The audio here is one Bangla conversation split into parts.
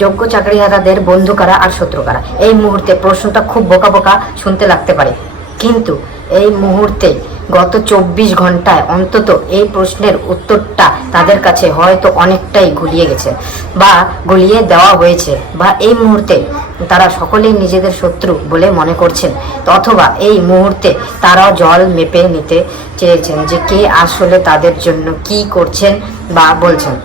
যোগ্য চাকরিহারাদের বন্ধু কারা আর শত্রু কারা? এই মুহূর্তে প্রশ্নটা খুব বোকা বোকা শুনতে লাগতে পারে, কিন্তু এই মুহূর্তে গত 24 ঘন্টায় অন্তত এই প্রশ্নের উত্তরটা তাদের কাছে হয়তো অনেকটাই গুলিয়ে গেছে বা গুলিয়ে দেওয়া হয়েছে, বা এই মুহূর্তে তারা সকলেই নিজেদের শত্রু বলে মনে করছেন, অথবা এই মুহূর্তে তারাও জল মেপে নিতে চেয়েছেন যে কে আসলে তাদের জন্য কি করছেন বা বলছেন।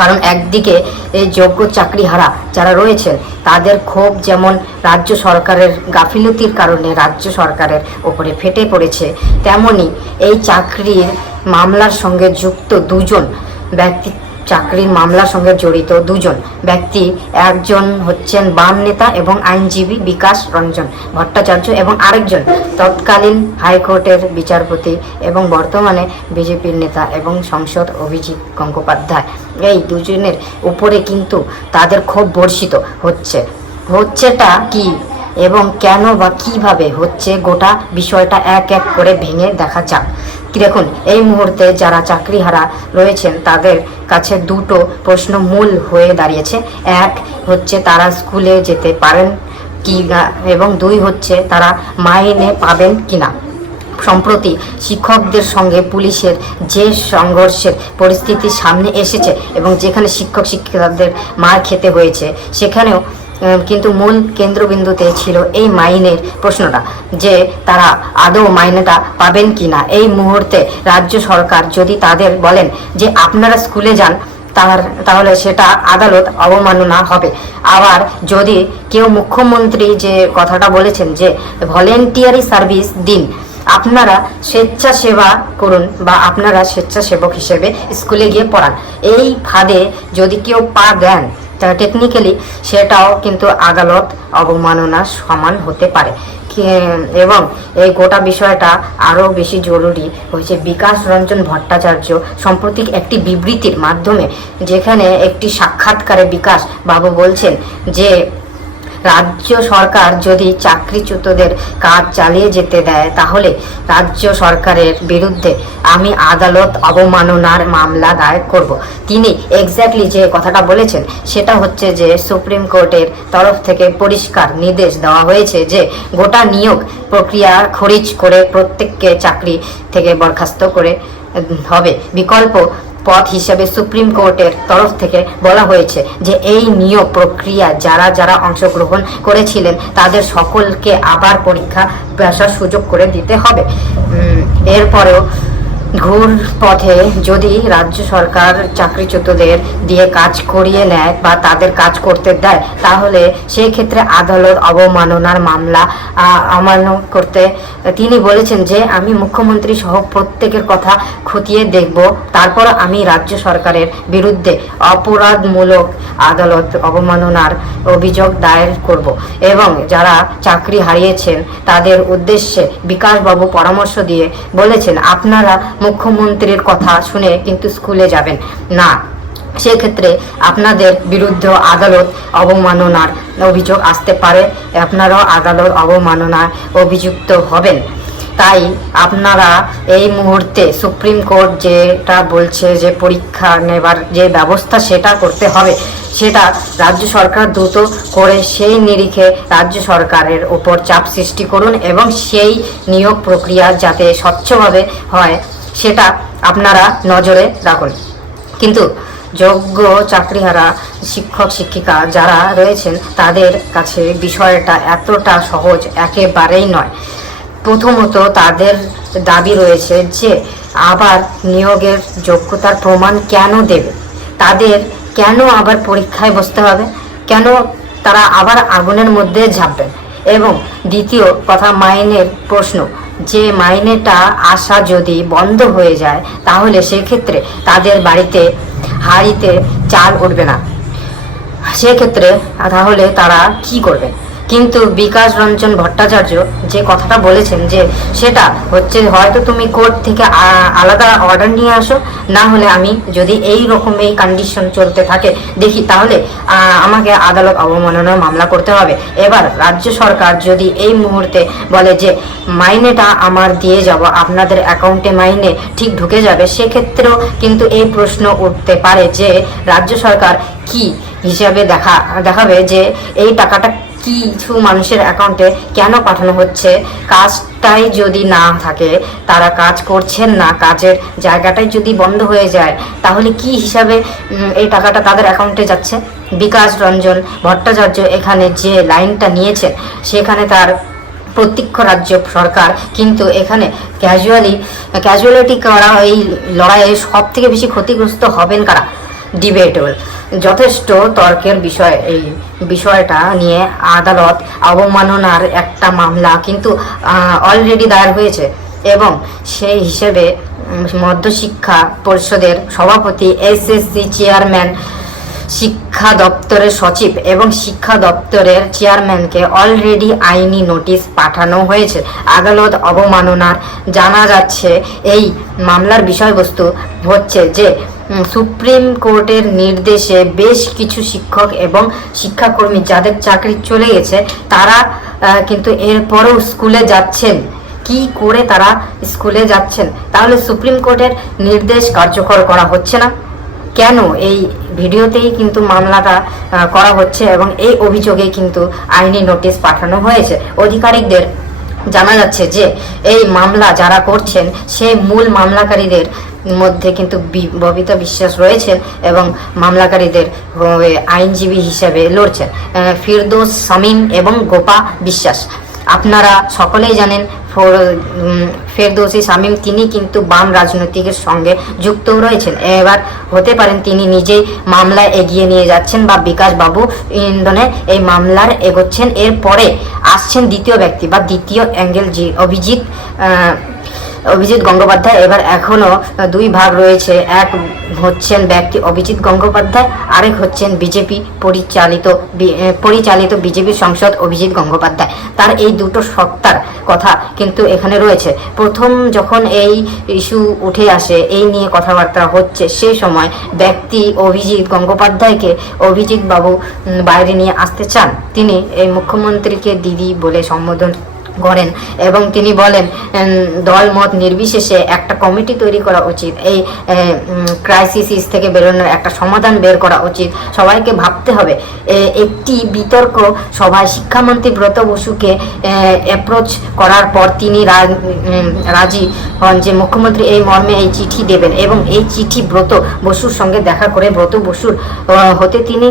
কারণ একদিকে এই যোগ্য চাকরিহারা যারা রয়েছেন তাদের ক্ষোভ যেমন রাজ্য সরকারের গাফিলতির কারণে রাজ্য সরকারের ওপরে ফেটে পড়েছে, তেমনি এই চাকরির মামলার সঙ্গে যুক্ত দুজন ব্যক্তি, চাকরির মামলার সঙ্গে জড়িত দুজন ব্যক্তি, একজন হচ্ছেন বাম নেতা এবং আইনজীবী বিকাশ রঞ্জন ভট্টাচার্য এবং আরেকজন তৎকালীন হাইকোর্টের বিচারপতি এবং বর্তমানে বিজেপির নেতা এবং সংসদ অভিজিৎ গঙ্গোপাধ্যায়। এই দুজনের উপরে কিন্তু তাদের ক্ষোভ বর্ষিত হচ্ছেটা কি এবং কেন বা কিভাবে হচ্ছে, গোটা বিষয়টা এক এক করে ভেঙে দেখা যাক। দেখুন, এই মুহূর্তে যারা চাকরিহারা রয়েছেন তাদের কাছে দুটো প্রশ্ন মূল হয়ে দাঁড়িয়েছে। এক হচ্ছে তারা স্কুলে যেতে পারেন কি না, এবং দুই হচ্ছে তারা মাইনে পাবেন কিনা। সম্প্রতি শিক্ষকদের সঙ্গে পুলিশের যে সংঘর্ষের পরিস্থিতি সামনে এসেছে এবং যেখানে শিক্ষক শিক্ষিকাদের মার খেতে হয়েছে, সেখানেও কিন্তু মূল কেন্দ্রবিন্দুতে ছিল এই মাইনের প্রশ্নটা, যে তারা আদৌ মাইনেটা পাবেন কি না। এই মুহূর্তে রাজ্য সরকার যদি তাদের বলেন যে আপনারা স্কুলে যান, তাহলে সেটা আদালত অবমাননা হবে। আবার যদি কেউ মুখ্যমন্ত্রী যে কথাটা বলেছেন যে ভলেন্টিয়ারি সার্ভিস দিন, আপনারা স্বেচ্ছাসেবা করুন বা আপনারা স্বেচ্ছাসেবক হিসেবে স্কুলে গিয়ে পড়ান, এই ফাঁদে যদি কেউ পা দেন টেকনিক্যালি সেটাও কিন্তু আদালত অবমাননার সমান হতে পারে। এবং এই গোটা বিষয়টা আরও বেশি জরুরি হয়েছে বিকাশ রঞ্জন ভট্টাচার্য সম্প্রতি একটি বিবৃতির মাধ্যমে, যেখানে একটি সাক্ষাৎকারে বিকাশ বাবু বলছেন যে রাজ্য সরকার যদি চাকরিচ্যুতদের কাজ চালিয়ে যেতে দেয় তাহলে রাজ্য সরকারের বিরুদ্ধে আমি আদালত অবমাননার মামলা দায়ের করব। তিনি এক্স্যাক্টলি যে কথাটা বলেছেন সেটা হচ্ছে যে সুপ্রিম কোর্টের তরফ থেকে পরিষ্কার নির্দেশ দেওয়া হয়েছে যে গোটা নিয়োগ প্রক্রিয়া খারিজ করে প্রত্যেককে চাকরি থেকে বরখাস্ত করে হবে। বিকল্প পথ হিসেবে সুপ্রিম কোর্টের তরফ থেকে বলা হয়েছে যে এই নিয়োগ প্রক্রিয়া যারা যারা অংশগ্রহণ করেছিলেন তাদের সকলকে আবার পরীক্ষা বসার সুযোগ করে দিতে হবে। এরপরেও ঘুর পথে যদি রাজ্য সরকার চাকরিচ্যুতদের দিয়ে কাজ করিয়ে নেয় বা তাদের কাজ করতে দেয়, তাহলে সেই ক্ষেত্রে আদালত অবমাননার মামলা অমান্য করতে তিনি বলেছেন যে আমি মুখ্যমন্ত্রী সহ প্রত্যেকের কথা খতিয়ে দেখব, তারপর আমি রাজ্য সরকারের বিরুদ্ধে অপরাধমূলক আদালত অবমাননার অভিযোগ দায়ের করব। এবং যারা চাকরি হারিয়েছেন তাদের উদ্দেশ্যে বিকাশবাবু পরামর্শ দিয়ে বলেছেন আপনারা মুখ্যমন্ত্রীর কথা শুনে কিন্তু স্কুলে যাবেন না, সেক্ষেত্রে আপনাদের বিরুদ্ধে আদালত অবমাননার অভিযোগ আসতে পারে, আপনারাও আদালত অবমাননার অভিযুক্ত হবেন। তাই আপনারা এই মুহূর্তে সুপ্রিম কোর্ট যেটা বলছে যে পরীক্ষা নেবার যে ব্যবস্থা সেটা করতে হবে, সেটা রাজ্য সরকার দ্রুত করে সেই নিরিখে রাজ্য সরকারের উপর চাপ সৃষ্টি করুন এবং সেই নিয়োগ প্রক্রিয়া যাতে স্বচ্ছভাবে হয় সেটা আপনারা নজরে রাখুন। কিন্তু যোগ্য চাকরিহারা শিক্ষক শিক্ষিকা যারা রয়েছেন তাদের কাছে বিষয়টা এতটা সহজ একেবারেই নয়। প্রথমত তাদের দাবি রয়েছে যে আবার নিয়োগের যোগ্যতার প্রমাণ কেন দেবে, তাদের কেন আবার পরীক্ষায় বসতে হবে, কেন তারা আবার আগুনের মধ্যে ঝাঁপবেন। এবং দ্বিতীয় কথা মাইনের প্রশ্ন, যে মাইনেটা আসা যদি বন্ধ হয়ে যায় তাহলে সেক্ষেত্রে তাদের বাড়িতে হাঁড়িতে চাল উঠবে না, সেক্ষেত্রে তাহলে তারা কি করবে। কিন্তু বিকাশ রঞ্জন ভট্টাচার্য যে কথাটা বলেছেন যে সেটা হচ্ছে হয়তো তুমি কোর্ট থেকে আলাদা অর্ডার নিয়ে আসো, না হলে আমি যদি এই রকম এই কন্ডিশন চলতে থাকে দেখি তাহলে আমাকে আদালত অবমাননার মামলা করতে হবে। এবার রাজ্য সরকার যদি এই মুহূর্তে বলে যে মাইনেটা আমার দিয়ে যাব, আপনাদের অ্যাকাউন্টে মাইনে ঠিক ঢুকে যাবে, সেক্ষেত্রেও কিন্তু এই প্রশ্ন উঠতে পারে যে রাজ্য সরকার কি হিসাবে দেখাবে যে এই টাকাটা কিছু মানুষের অ্যাকাউন্টে কেন পাঠানো হচ্ছে। কাজটাই যদি না থাকে, তারা কাজ করছেন না, কাজের জায়গাটাই যদি বন্ধ হয়ে যায়, তাহলে কি হিসাবে এই টাকাটা তাদের অ্যাকাউন্টে যাচ্ছে। বিকাশ রঞ্জন ভট্টাচার্য এখানে যে লাইনটা নিয়েছেন, সেখানে তার প্রত্যক্ষ রাজ্য সরকার, কিন্তু এখানে ক্যাজুয়ালিটি করা এই লড়াইয়ে সব থেকে বেশি ক্ষতিগ্রস্ত হবেন কারা? ডিবেটেবল, যথেষ্ট তর্কের বিষয়। এই বিষয়টা নিয়ে আদালত অবমাননার একটা মামলা কিন্তু অলরেডি দায়ের হয়েছে, এবং সেই হিসেবে মধ্যশিক্ষা পরিষদের সভাপতি, এসএসসি চেয়ারম্যান, শিক্ষা দপ্তরের সচিব এবং শিক্ষা দপ্তরের চেয়ারম্যানকে অলরেডি আইনি নোটিশ পাঠানো হয়েছে আদালত অবমাননার। জানা যাচ্ছে এই মামলার বিষয়বস্তু হচ্ছে যে সুপ্রিম কোর্টের নির্দেশে বেশ কিছু শিক্ষক এবং শিক্ষাকর্মী যাদের চাকরি চলে গেছে, তারা কিন্তু এরপরেও স্কুলে যাচ্ছেন। কি করে তারা স্কুলে যাচ্ছেন? তাহলে সুপ্রিম কোর্টের নির্দেশ কার্যকর করা হচ্ছে না কেন? এই ভিডিওতেই কিন্তু মামলাটা করা হচ্ছে এবং এই অভিযোগে কিন্তু আইনি নোটিশ পাঠানো হয়েছে আধিকারিকদের। জানা যাচ্ছে যে এই মামলা যারা করছেন, সেই মূল মামলাকারীদের মধ্যে কিন্তু ববিতা বিশ্বাস রয়েছেন এবং মামলাকারীদের আইনজীবী হিসেবে লড়ছেন ফিরদৌস শামীম এবং গোপা বিশ্বাস। আপনারা সকলেই জানেন ফেরদৌসী শামীম তিনি কিন্তু বাম রাজনৈতিকের সঙ্গে যুক্ত রয়েছেন। এবার হতে পারেন তিনি নিজেই মামলা এগিয়ে নিয়ে যাচ্ছেন বা বিকাশ বাবু ইন্ধনে এই মামলার এগোচ্ছেন। এরপরে আসছেন দ্বিতীয় ব্যক্তি বা দ্বিতীয় অ্যাঙ্গেল, অভিজিৎ গঙ্গোপাধ্যায়। এবার এখনো দুই ভাগ রয়েছে, এক হচ্ছেন ব্যক্তি অভিজিৎ গঙ্গোপাধ্যায়, আরেক হচ্ছেন বিজেপি পরিচালিত বিজেপি সংসদ অভিজিৎ গঙ্গোপাধ্যায়। তার এই দুটো সত্তার কথা কিন্তু এখানে রয়েছে। প্রথম যখন এই ইস্যু উঠে আসে, এই নিয়ে কথাবার্তা হচ্ছে, সেই সময় ব্যক্তি অভিজিৎ গঙ্গোপাধ্যায়কে অভিজিৎ বাবু বাইরে নিয়ে আসতে চান। তিনি এই মুখ্যমন্ত্রীকে দিদি বলে সম্বোধন করেন এবং তিনি বলেন দল মত নির্বিশেষে একটা কমিটি তৈরি করা উচিত, এই ক্রাইসিস থেকে বেরোনোর একটা সমাধান বের করা উচিত, সবাইকে ভাবতে হবে। একটি বিতর্ক সভায় শিক্ষামন্ত্রী ব্রত বসুকে অ্যাপ্রোচ করার পর তিনি রাজি হন যে মুখ্যমন্ত্রী এই মর্মে এই চিঠি দেবেন এবং এই চিঠি ব্রত বসুর সঙ্গে দেখা করে ব্রত বসুর হতে তিনি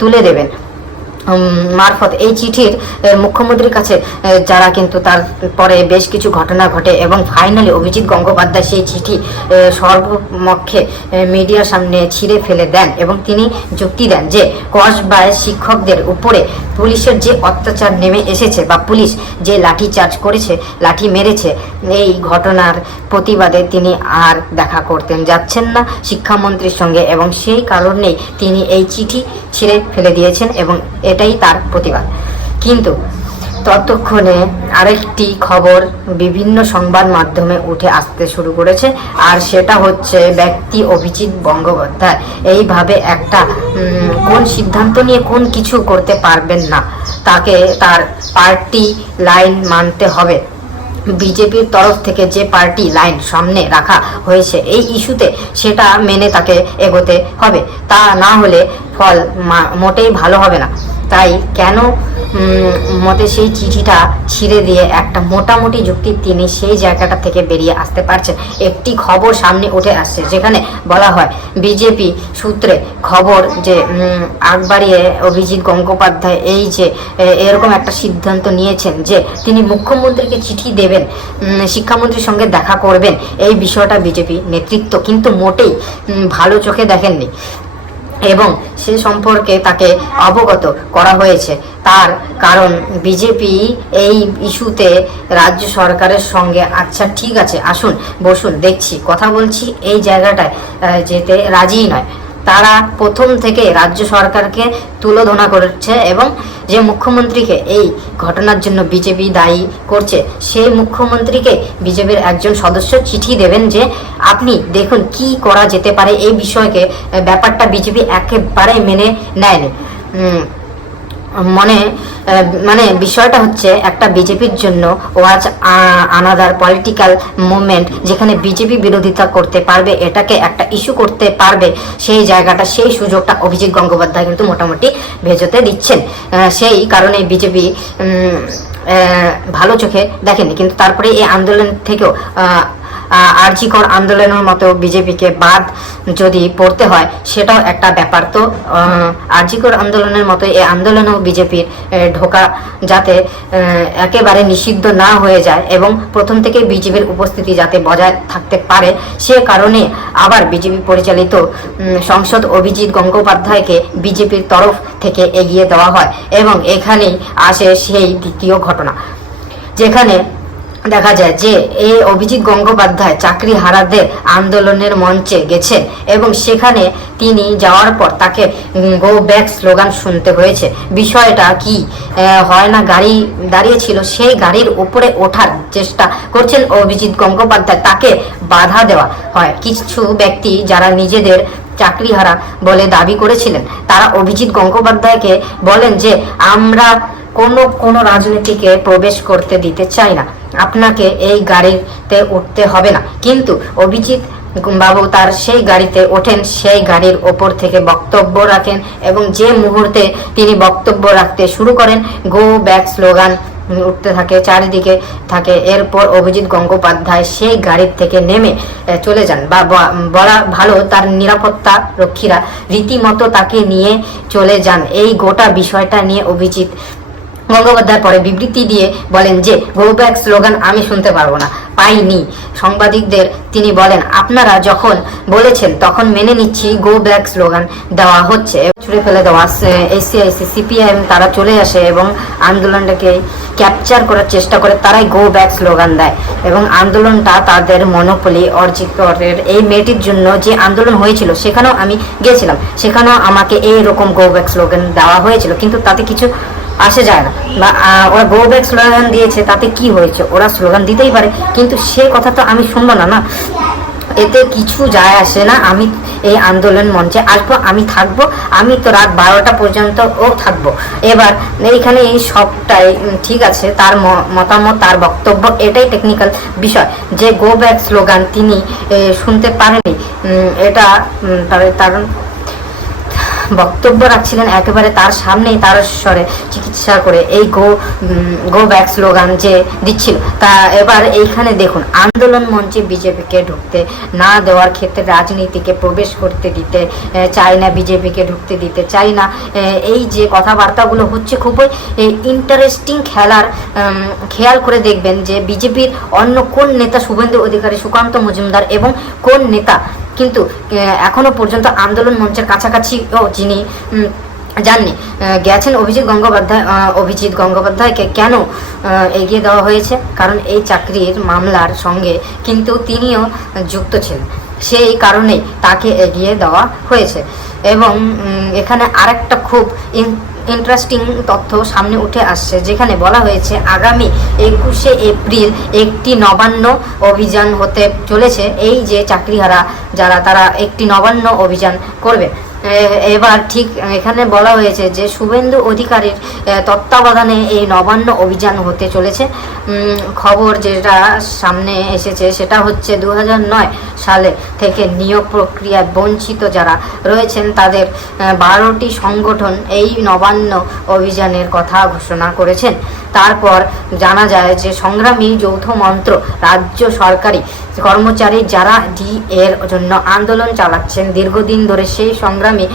তুলে দেবেন মারফত। এই চিঠির মুখ্যমন্ত্রীর কাছে যারা কিন্তু তারপরে বেশ কিছু ঘটনা ঘটে এবং ফাইনালি অভিজিৎ গঙ্গোপাধ্যায় সেই চিঠি সর্বমক্ষে মিডিয়ার সামনে ছিঁড়ে ফেলে দেন এবং তিনি যুক্তি দেন যে কসবায় শিক্ষকদের উপরে পুলিশের যে অত্যাচার নেমে এসেছে বা পুলিশ যে লাঠি চার্জ করেছে, লাঠি মেরেছে, এই ঘটনার প্রতিবাদে তিনি আর দেখা করতেন যাচ্ছেন না শিক্ষামন্ত্রীর সঙ্গে এবং সেই কারণেই তিনি এই চিঠি ছিঁড়ে ফেলে দিয়েছেন এবং এটাই তার প্রতিবাদ। কিন্তু ততক্ষণে আরেকটি খবর বিভিন্ন সংবাদ মাধ্যমে উঠে আসতে শুরু করেছে, আর সেটা হচ্ছে ব্যক্তি অভিজিৎ গঙ্গোপাধ্যায় এইভাবে একটা কোন সিদ্ধান্ত নিয়ে কোন কিছু করতে পারবেন না, তাকে তার পার্টি লাইন মানতে হবে। বিজেপির তরফ থেকে যে পার্টি লাইন সামনে রাখা হয়েছে এই ইস্যুতে, সেটা মেনে তাকে এগোতে হবে, তা না হলে ফল মোটেই ভালো হবে না। তাই কেন মতে সেই চিঠিটা ছিঁড়ে দিয়ে একটা মোটামুটি যুক্তি তিনি সেই জায়গাটা থেকে বেরিয়ে আসতে পারছেন। একটি খবর সামনে উঠে আসছে যেখানে বলা হয় বিজেপি সূত্রে খবর যে আগ বাড়িয়ে অভিজিৎ গঙ্গোপাধ্যায় এই যে এরকম একটা সিদ্ধান্ত নিয়েছেন যে তিনি মুখ্যমন্ত্রীকে চিঠি দেবেন, শিক্ষামন্ত্রীর সঙ্গে দেখা করবেন, এই বিষয়টা বিজেপি নেতৃত্ব কিন্তু মোটেই ভালো চোখে দেখেননি এবং সে সম্পর্কে তাকে অবগত করা হয়েছে। তার কারণ বিজেপি এই ইস্যুতে রাজ্য সরকারের সঙ্গে আচ্ছা ঠিক আছে আসুন বসুন দেখছি কথা বলছি এই জায়গাটায় যেতে রাজি নয়। তারা প্রথম থেকে রাজ্য সরকারকে তুলোধনা করছে এবং যে মুখ্যমন্ত্রীকে এই ঘটনার জন্য বিজেপি দায়ী করছে, সেই মুখ্যমন্ত্রীকে বিজেপির একজন সদস্য চিঠি দেবেন যে আপনি দেখুন কি করা যেতে পারে। এই বিষয়কে ব্যাপারটা বিজেপি একেবারে মেনে নেয়নি। মনে মানে বিষয়টা হচ্ছে একটা বিজেপির জন্য ওয়াজ আনাদার পলিটিক্যাল মুভমেন্ট, যেখানে বিজেপি বিরোধিতা করতে পারবে, এটাকে একটা ইস্যু করতে পারবে, সেই জায়গাটা সেই সুযোগটা অভিজিৎ গঙ্গোপাধ্যায় কিন্তু মোটামুটি ভেজোতে দিচ্ছেন। সেই কারণে বিজেপি ভালো চোখে দেখেনি, কিন্তু তারপরে এই আন্দোলন থেকেও আরজিকর আন্দোলনের মতো বিজেপিকে বাদ যদি পড়তে হয় সেটাও একটা ব্যাপার। তো আরজিকর আন্দোলনের মতো এই আন্দোলনেও বিজেপির ঢোকা যাতে একেবারে নিষিদ্ধ না হয়ে যায় এবং প্রথম থেকে বিজেপির উপস্থিতি যাতে বজায় থাকতে পারে, সে কারণে আবার বিজেপি পরিচালিত সংসদ অভিজিৎ গঙ্গোপাধ্যায়কে বিজেপির তরফ থেকে এগিয়ে দেওয়া হয়। এবং এখানেই আসে সেই দ্বিতীয় ঘটনা, যেখানে দেখা যায় যে এই অভিজিৎ গঙ্গোপাধ্যায় চাকরি হারাদের আন্দোলনের মঞ্চে গেছেন এবং সেখানে তিনি যাওয়ার পর তাকে গো ব্যাক স্লোগান শুনতে হয়েছে। বিষয়টা কি হয় না, গাড়ি দাঁড়িয়েছিল, সেই গাড়ির উপরে ওঠার চেষ্টা করছেন অভিজিৎ গঙ্গোপাধ্যায়, তাকে বাধা দেওয়া হয়। কিছু ব্যক্তি যারা নিজেদের চাকরিহারা বলে দাবি করেছিলেন তারা অভিজিৎ গঙ্গোপাধ্যায়কে বলেন যে আমরা কোনো রাজনীতিকে প্রবেশ করতে দিতে চাই না, আপনাকে এই গাড়িতে উঠতে হবে না। কিন্তু অভিজিৎ বাবু তার সেই গাড়িতে ওঠেন, সেই গাড়ির ওপর থেকে বক্তব্য রাখেন এবং যে মুহূর্তে তিনি বক্তব্য রাখতে শুরু করেন গো ব্যাক স্লোগান উঠতে থাকে, চারিদিকে থাকে। এরপর অভিজিৎ গঙ্গোপাধ্যায় সেই গাড়ির থেকে নেমে চলে যান, বা বলা ভালো তার নিরাপত্তা রক্ষীরা রীতিমতো তাকে নিয়ে চলে যান। এই গোটা বিষয়টা নিয়ে অভিজিৎ গঙ্গোপাধ্যায় পরে বিবৃতি দিয়ে বলেন যে গো ব্যাক স্লোগান আমি শুনতে পারবো না, পাইনি। সাংবাদিকদের তিনি বলেন আপনারা যখন বলেছেন তখন মেনে নিচ্ছি গো ব্যাক স্লোগান দেওয়া হচ্ছে। ছুড়ে ফেলে দেওয়া এসসিআইসি সিপিআইএম তারা চলে আসে এবং আন্দোলনটাকে ক্যাপচার করার চেষ্টা করে, তারাই গো ব্যাক স্লোগান দেয় এবং আন্দোলনটা তাদের মনোপলি অর্জিতরের এই মেয়েটির জন্য যে আন্দোলন হয়েছিল সেখানেও আমি গিয়েছিলাম, সেখানেও আমাকে এইরকম গো ব্যাক স্লোগান দেওয়া হয়েছিল, কিন্তু তাতে কিছু আসে যায় না। বা ওরা গো ব্যাক স্লোগান দিয়েছে তাতে কি হয়েছে, ওরা স্লোগান দিতেই পারে, কিন্তু সে কথা তো আমি শুনবো না, না এতে কিছু যায় আসে না। আমি এই আন্দোলন মঞ্চে আসবো, আমি থাকবো, আমি তো রাত 12টা পর্যন্ত ও থাকবো। এবার এইখানে এই সবটাই ঠিক আছে, তার মতামত, তার বক্তব্য, এটাই টেকনিক্যাল বিষয়। যে গো ব্যাক স্লোগান তিনি শুনতে পারেনি, এটা তার বক্তব্য রাখছিলেন একেবারে তার সামনেই তার স্বরে চিকিৎসা করে এই গো ব্যাক স্লোগান যে দিচ্ছিল তা। এবার এইখানে দেখুন, আন্দোলন মঞ্চে বিজেপিকে ঢুকতে না দেওয়ার ক্ষেত্রে রাজনীতিকে প্রবেশ করতে দিতে চায় না, বিজেপিকে ঢুকতে দিতে চায় না, এই যে কথাবার্তাগুলো হচ্ছে খুবই ইন্টারেস্টিং। খেয়াল করে দেখবেন যে বিজেপির অন্য কোন নেতা, শুভেন্দু অধিকারী, সুকান্ত মজুমদার এবং কোন নেতা কিন্তু এখনো পর্যন্ত আন্দোলন মঞ্চের কাছাকাছি যিনি যাননি, গেছেন অভিজিৎ গঙ্গোপাধ্যায়কে কেন এগিয়ে দেওয়া হয়েছে? কারণ এই চাকরির মামলার সঙ্গে কিন্তু তিনিও যুক্ত ছিলেন, সেই কারণেই তাকে এগিয়ে দেওয়া হয়েছে। এবং এখানে আরেকটা খুব ইন্টারেস্টিং তথ্য সামনে উঠে আসছে, যেখানে বলা হয়েছে আগামী 21শে এপ্রিল একটি নবান্ন অভিযান হতে চলেছে। এই যে চাকরিহারা যারা, তারা একটি নবান্ন অভিযান করবে। এবার ঠিক এখানে বলা হয়েছে যে শুভেন্দু অধিকারীর তত্ত্বাবধানে এই নবান্ন অভিযান হতে চলেছে। খবর যেটা সামনে এসেছে সেটা হচ্ছে 2009 সালে থেকে নিয়োগ প্রক্রিয়ায় বঞ্চিত যারা রয়েছেন তাদের 12টি সংগঠন এই নবান্ন অভিযানের কথা ঘোষণা করেছেন। তারপর জানা যায় যে সংগ্রামী যৌথ মন্ত্র রাজ্য সরকারি কর্মচারী যারা এর জন্য আন্দোলন চালাচ্ছেন দীর্ঘদিন ধরে, সেই সংগ্রামী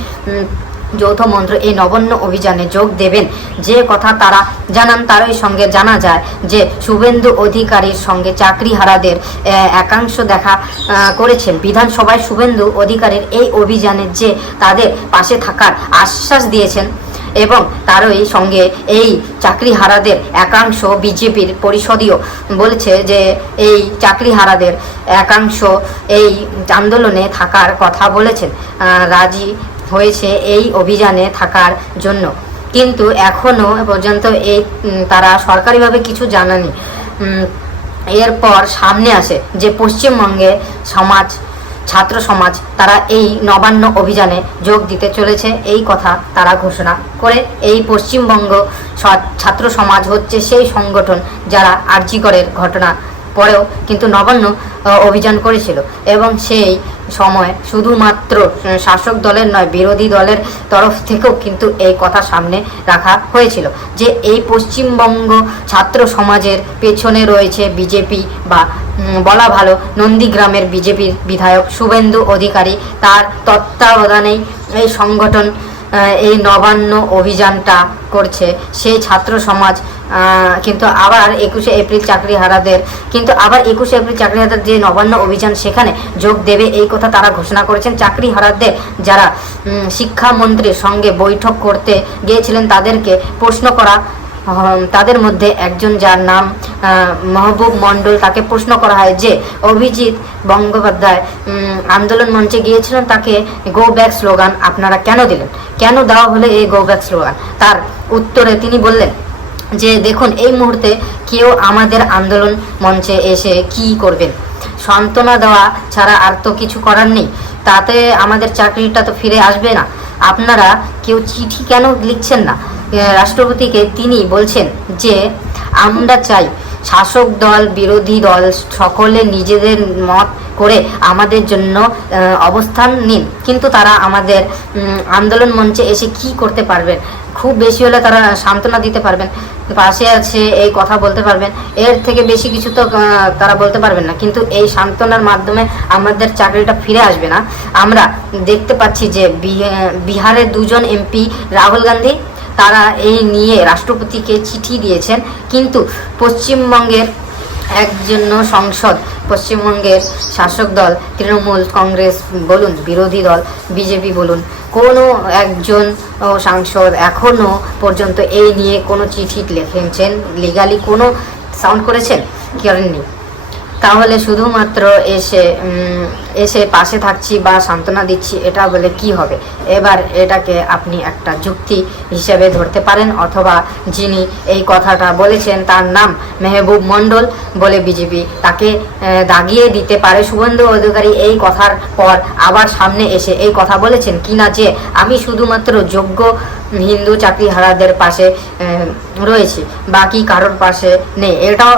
যৌথ মন্ত্র এই নবান্ন অভিযানে যোগ দেবেন। যে কথা তারা জানান তারই সঙ্গে জানা যায় যে শুভেন্দু অধিকারীর সঙ্গে চাকরিহারাদের একাংশ দেখা করেছেন বিধানসভায়। শুভেন্দু অধিকারীর এই অভিযানে যে তাদের পাশে থাকার আশ্বাস দিয়েছেন এবং তারই সঙ্গে এই চাকরিহারাদের একাংশ বিজেপির পরিষদীয় বলছে যে এই চাকরিহারাদের একাংশ এই আন্দোলনে থাকার কথা বলেছেন, রাজি হয়েছে এই অভিযানে থাকার জন্য। কিন্তু এখনো পর্যন্ত তারা সরকারিভাবে কিছু জানায়নি। এরপর সামনে আসে যে পশ্চিমবঙ্গে ছাত্র সমাজ তারা এই নবান্ন অভিযানে যোগ দিতে চলেছে, এই কথা তারা ঘোষণা করে। এই পশ্চিমবঙ্গ ছাত্র সমাজ হচ্ছে সেই সংগঠন যারা আরজিকরের ঘটনা পরেও কিন্তু নবান্ন অভিযান করেছিল, এবং সেই সময় শুধুমাত্র শাসক দলের নয়, বিরোধী দলের তরফ থেকেও কিন্তু এই কথা সামনে রাখা হয়েছিল যে এই পশ্চিমবঙ্গ ছাত্র সমাজের পেছনে রয়েছে বিজেপি, বা বলা ভালো নন্দীগ্রামের বিজেপির বিধায়ক শুভেন্দু অধিকারী। তার তত্ত্বাবধানেই এই সংগঠন এই নবান্ন অভিযানটা করছে। সেই ছাত্র সমাজ কিন্তু আবার 21শে এপ্রিল চাকরিহারাদের যে নবান্ন অভিযান সেখানে যোগ দেবে, এই কথা তারা ঘোষণা করেছেন। চাকরিহারাদের যারা শিক্ষামন্ত্রীর সঙ্গে বৈঠক করতে গিয়েছিলেন তাদেরকে প্রশ্ন করা, তাদের মধ্যে একজন যার নাম মাহবুব মণ্ডল, তাকে প্রশ্ন করা হয় যে অভিজিৎ বন্দ্যোপাধ্যায় আন্দোলন মঞ্চে গিয়েছিলেন, তাকে গো ব্যাক স্লোগান আপনারা কেন দিলেন, কেন দেওয়া হলো এই গো ব্যাক স্লোগান? তার উত্তরে তিনি বললেন যে দেখুন, এই মুহূর্তে কেউ আমাদের আন্দোলন মঞ্চে এসে কি করবেন, সান্ত্বনা দেওয়া ছাড়া আর তো কিছু করার নেই, তাতে আমাদের চাকরিটা তো ফিরে আসবে না। আপনারা কেউ চিঠি কেন লিখছেন না রাষ্ট্রপতিকে? তিনি বলছেন যে আমরা চাই শাসক দল বিরোধী দল সকলে নিজেদের মত করে আমাদের জন্য অবস্থান নিন, কিন্তু তারা আমাদের আন্দোলন মঞ্চে এসে কি করতে পারবেন? খুব বেশি হলে তারা সান্ত্বনা দিতে পারবেন, পাশে আছে এই কথা বলতে পারবেন, এর থেকে বেশি কিছু তো তারা বলতে পারবেন না। কিন্তু এই সান্ত্বনার মাধ্যমে আমাদের চাকরিটা ফিরে আসবে না। আমরা দেখতে পাচ্ছি যে বিহারের দুজন এমপি রাহুল গান্ধী তারা এই নিয়ে রাষ্ট্রপতিকে চিঠি দিয়েছেন, কিন্তু পশ্চিমবঙ্গের একজন সংসদ, পশ্চিমবঙ্গের শাসক দল তৃণমূল কংগ্রেস বলুন, বিরোধী দল বিজেপি বলুন, কোনো একজন সাংসদ এখনও পর্যন্ত এই নিয়ে কোনো চিঠি লিখেছেন, লিগালি কোনো সাউন্ড করেছেন? করেননি। তাহলে শুধুমাত্র এসে পাশে থাকছি বা সান্ত্বনা দিচ্ছি এটা বলে কি হবে? এবার এটাকে আপনি একটা যুক্তি হিসেবে ধরতে পারেন, অথবা যিনি এই কথাটা বলেছেন তার নাম মেহবুব মণ্ডল বলে বিজেপি তাকে দাগিয়ে দিতে পারে। শুভেন্দু অধিকারী এই কথার পর আবার সামনে এসে এই কথা বলেছেন কিনা যে আমি শুধুমাত্র যোগ্য হিন্দু চাকরিহারাদের পাশে রয়েছি, বাকি কারোর পাশে নেই। এটাও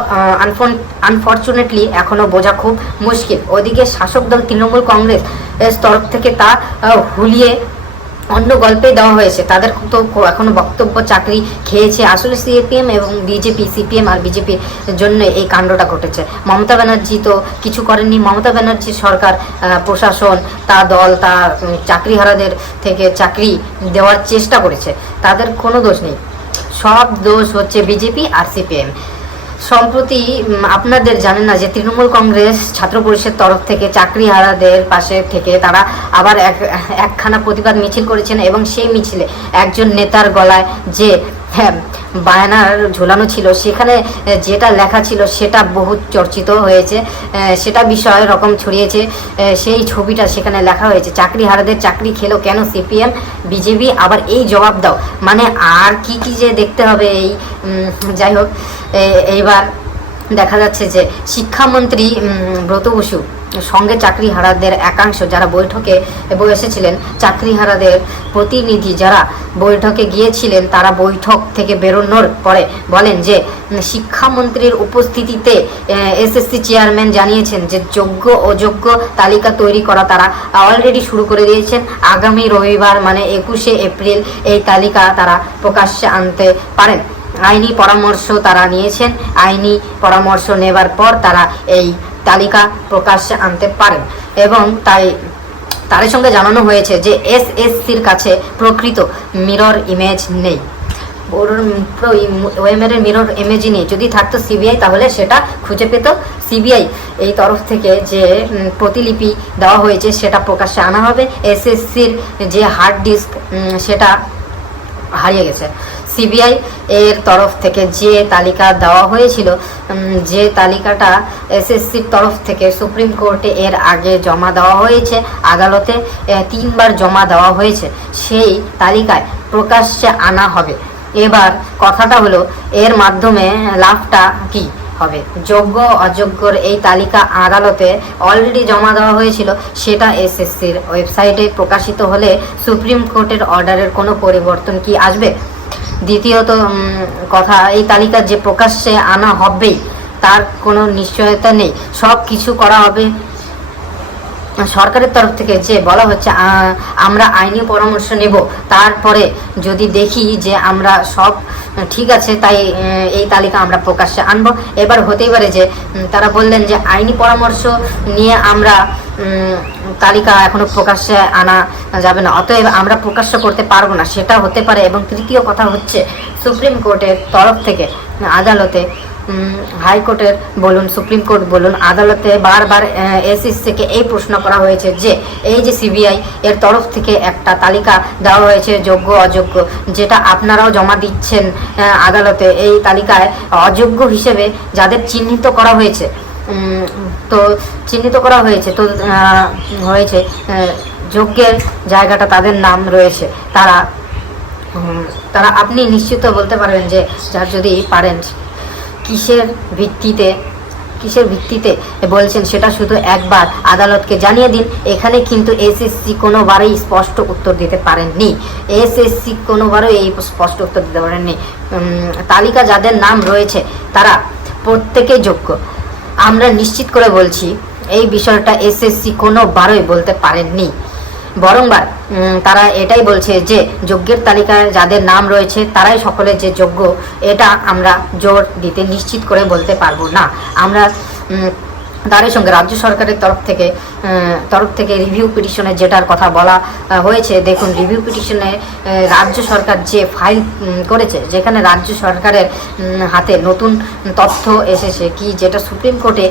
আনফর্চুনেটলি এখনও বোঝা খুব মুশকিল। ওদিকে শাসক দল তৃণমূল কংগ্রেস তরফ থেকে তা হুলিয়ে অন্য গল্পে দেওয়া হয়েছে। তাদের তো এখনো বক্তব্য চাকরি খেয়েছে। আসলে সিপিএম এবং বিজেপি, সিপিএম আর বিজেপির জন্য এই কাণ্ডটা ঘটেছে। মমতা ব্যানার্জি তো কিছু করেননি। মমতা ব্যানার্জির সরকার, প্রশাসন, তা দল, তা চাকরিহারাদের থেকে চাকরি দেওয়ার চেষ্টা করেছে, তাদের কোনো দোষ নেই। সব দোষ হচ্ছে বিজেপি আর সিপিএম। সম্প্রতি আপনাদের জানেন না যে তৃণমূল কংগ্রেস ছাত্র পরিষদের তরফ থেকে চাকরিহারাদের পাশে থেকে তারা আবার একখানা প্রতিবাদ মিছিল করেছেন, এবং সেই মিছিলে একজন নেতার গলায় যে বায়ানার ঝোলানো ছিল, সেখানে যেটা লেখা ছিল সেটা বহু চর্চিত হয়েছে, সেটা বিষয় রকম ছড়িয়েছে। সেই ছবিটা সেখানে লেখা হয়েছে, চাকরিহারাদের চাকরি খেলো কেন সিপিএম বিজেপি, আবার এই জবাব দাও। মানে আর কি কি যে দেখতে হবে এই, যাই হোক। এইবার দেখা যাচ্ছে যে শিক্ষামন্ত্রী ব্রত বসু সঙ্গে চাকরিহারাদের একাংশ যারা বৈঠকে এসেছিলেন, চাকরিহারাদের প্রতিনিধি যারা বৈঠকে গিয়েছিলেন, তারা বৈঠক থেকে বেরোনোর পরে বলেন যে শিক্ষামন্ত্রীর উপস্থিতিতে এসএসসি চেয়ারম্যান জানিয়েছেন যে যোগ্য অযোগ্য তালিকা তৈরি করা তারা অলরেডি শুরু করে দিয়েছেন। আগামী রবিবার মানে 21শে এপ্রিল এই তালিকা তারা প্রকাশ্যে আনতে পারেন। আইনি পরামর্শ তারা নিয়েছেন, আইনি পরামর্শ নেবার পর তারা এই তালিকা প্রকাশ্যে আনতে পারেন। এবং তার সঙ্গে জানানো হয়েছে যে এসএসসির কাছে প্রকৃত মিরর ইমেজ নেই। ওএমআর মিরর ইমেজ নেই। যদি থাকতো সিবিআই তাহলে সেটা খুঁজে পেত। সিবিআই এই তরফ থেকে যে প্রতিলিপি দেওয়া হয়েছে সেটা প্রকাশ্যে আনা হবে। এসএসসির যে হার্ড ডিস্ক সেটা হারিয়ে গেছে। সিবিআই এর তরফ থেকে যে তালিকা দেওয়া হয়েছিল, যে তালিকাটা এসএসসির তরফ থেকে সুপ্রিম কোর্টে এর আগে জমা দেওয়া হয়েছে, আদালতে 3বার জমা দেওয়া হয়েছে, সেই তালিকায় প্রকাশ্যে আনা হবে। এবার কথাটা হলো এর মাধ্যমে লাভটা কি? হবে। যোগ্য অযোগ্যর এই তালিকা আদালতে অলরেডি জমা দেওয়া হয়েছিল, সেটা এসএসসির ওয়েবসাইটে প্রকাশিত হলে সুপ্রিম কোর্টের অর্ডারের কোনো পরিবর্তন কি আসবে? দ্বিতীয়ত কথা, এই তালিকা যে প্রকাশ্যে আনা হবেই তার কোনো নিশ্চয়তা নেই। সব কিছু করা হবে সরকারের তরফ থেকে, যে বলা হচ্ছে আমরা আইনি পরামর্শ নেব, তারপরে যদি দেখি যে আমরা সব ঠিক আছে তাই এই তালিকা আমরা প্রকাশ্যে আনবো। এবার হতেই পারে যে তারা বললেন যে আইনি পরামর্শ নিয়ে আমরা তালিকা এখনো প্রকাশ্যে আনা যাবে না, অতএব আমরা প্রকাশ্য করতে পারবো না, সেটা হতে পারে। এবং তৃতীয় কথা হচ্ছে, সুপ্রিম কোর্টের তরফ থেকে আদালতে, হাইকোর্টের বলুন, সুপ্রিম কোর্ট বলুন, আদালতে বারবার এসএসসিকে এই প্রশ্ন করা হয়েছে যে এই যে সিবিআই এর তরফ থেকে একটা তালিকা দেওয়া হয়েছে যোগ্য অযোগ্য, যেটা আপনারাও জমা দিচ্ছেন আদালতে, এই তালিকায় অযোগ্য হিসেবে যাদের চিহ্নিত করা হয়েছে, তো হয়েছে যোগ্যের জায়গাটা তাদের নাম রয়েছে, তারা আপনি নিশ্চিত বলতে পারবেন যে যার যদি পারেন কিসের ভিত্তিতে বলছেন সেটা শুধু একবার আদালতকে জানিয়ে দিন। এখানে কিন্তু এসএসসি কোনোবারই স্পষ্ট উত্তর দিতে পারেননি, তালিকা যাদের নাম রয়েছে তারা প্রত্যেকেই যোগ্য। আমরা নিশ্চিত করে বলছি এই বিষয়টা এসএসসি কোনোবারই বলতে পারেননি, বরংবার তারা এটাই বলছে যে যোগ্যের তালিকায় যাদের নাম রয়েছে তারাই সকলে যে যোগ্য, এটা আমরা জোর দিতে নিশ্চিত করে বলতে পারবো না। আমরা তারই সঙ্গে রাজ্য সরকারের তরফ থেকে রিভিউ পিটিশনে যেটার কথা বলা হয়েছে, দেখুন রিভিউ পিটিশনে রাজ্য সরকার যে ফাইল করেছে, যেখানে রাজ্য সরকারের হাতে নতুন তথ্য এসেছে কি, যেটা সুপ্রিম কোর্টে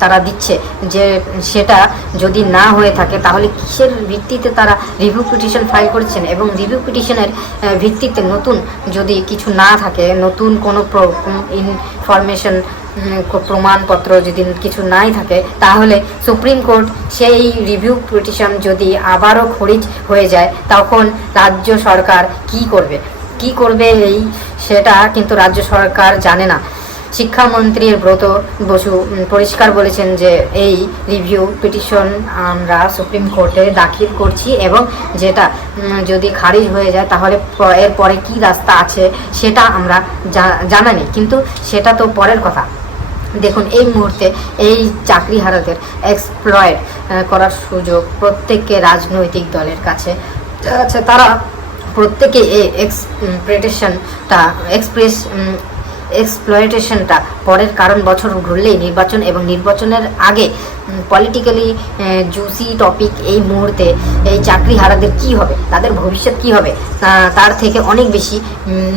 তারা দিচ্ছে, যে সেটা যদি না হয়ে থাকে তাহলে কিসের ভিত্তিতে তারা রিভিউ পিটিশন ফাইল করেছেন, এবং রিভিউ পিটিশনের ভিত্তিতে নতুন যদি কিছু না থাকে, নতুন কোনো ইনফরমেশন প্রমাণপত্র যদি কিছু নাই থাকে, তাহলে সুপ্রিম কোর্ট সেই রিভিউ পিটিশন যদি আবারও খারিজ হয়ে যায় তখন রাজ্য সরকার কি করবে সেটা কিন্তু রাজ্য সরকার জানে না। শিক্ষামন্ত্রী ব্রত বসু পরিষ্কার বলেছেন যে এই রিভিউ পিটিশন আমরা সুপ্রিম কোর্টে দাখিল করছি, এবং যেটা যদি খারিজ হয়ে যায় তাহলে এরপরে কি রাস্তা আছে সেটা আমরা জানা নেই, কিন্তু সেটা তো পরের কথা। দেখুন এই মুহূর্তে এই চাকরিহারাদের এক্সপ্লয়েট করার সুযোগ প্রত্যেককে রাজনৈতিক দলের কাছে আছে, তারা প্রত্যেকে এই এক্সপ্লয়েটেশনটা পরের, কারণ বছর ঘুরলেই নির্বাচন, এবং নির্বাচনের আগে পলিটিক্যালি জুসি টপিক এই মুহূর্তে এই চাকরিহারাদের কি হবে, তাদের ভবিষ্যৎ কি হবে, তার থেকে অনেক বেশি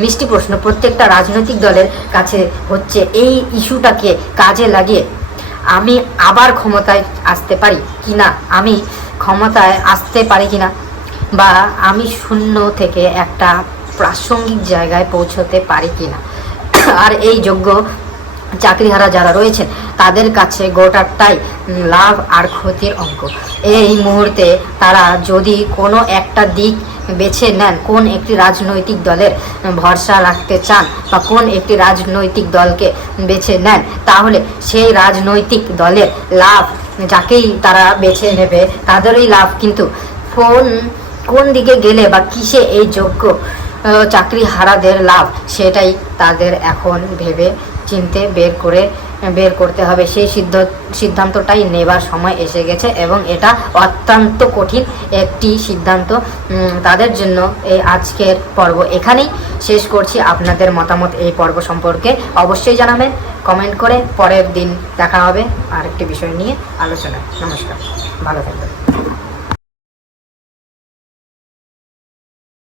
মিষ্টি প্রশ্ন প্রত্যেকটা রাজনৈতিক দলের কাছে হচ্ছে এই ইস্যুটাকে কাজে লাগিয়ে আমি আবার ক্ষমতায় আসতে পারি কিনা, বা আমি শূন্য থেকে একটা প্রাসঙ্গিক জায়গায় পৌঁছতে পারি কিনা। আর এই যোগ্য চাকরিহারা যারা রয়েছেন তাদের কাছে গোটাটাই লাভ আর ক্ষতির অঙ্ক। এই মুহূর্তে তারা যদি কোনো একটা দিক বেছে নেন, কোন একটি রাজনৈতিক দলের ভরসা রাখতে চান বা কোন একটি রাজনৈতিক দলকে বেছে নেন, তাহলে সেই রাজনৈতিক দলের লাভ, যাকেই তারা বেছে নেবে তাদেরই লাভ। কিন্তু কোন দিকে গেলে বা কিসে এই যোগ্য চাকরিহারাদের লাভ, সেটাই তাদের এখন ভেবে চিনতে বের করতে হবে। সেই সিদ্ধান্তটাই নেবার সময় এসে গেছে, এবং এটা অত্যন্ত কঠিন একটি সিদ্ধান্ত তাদের জন্য। এই আজকের পর্ব এখানেই শেষ করছি। আপনাদের মতামত এই পর্ব সম্পর্কে অবশ্যই জানাবেন কমেন্ট করে। পরের দিন দেখা হবে আরেকটি বিষয় নিয়ে আলোচনা। নমস্কার, ভালো থাকবেন।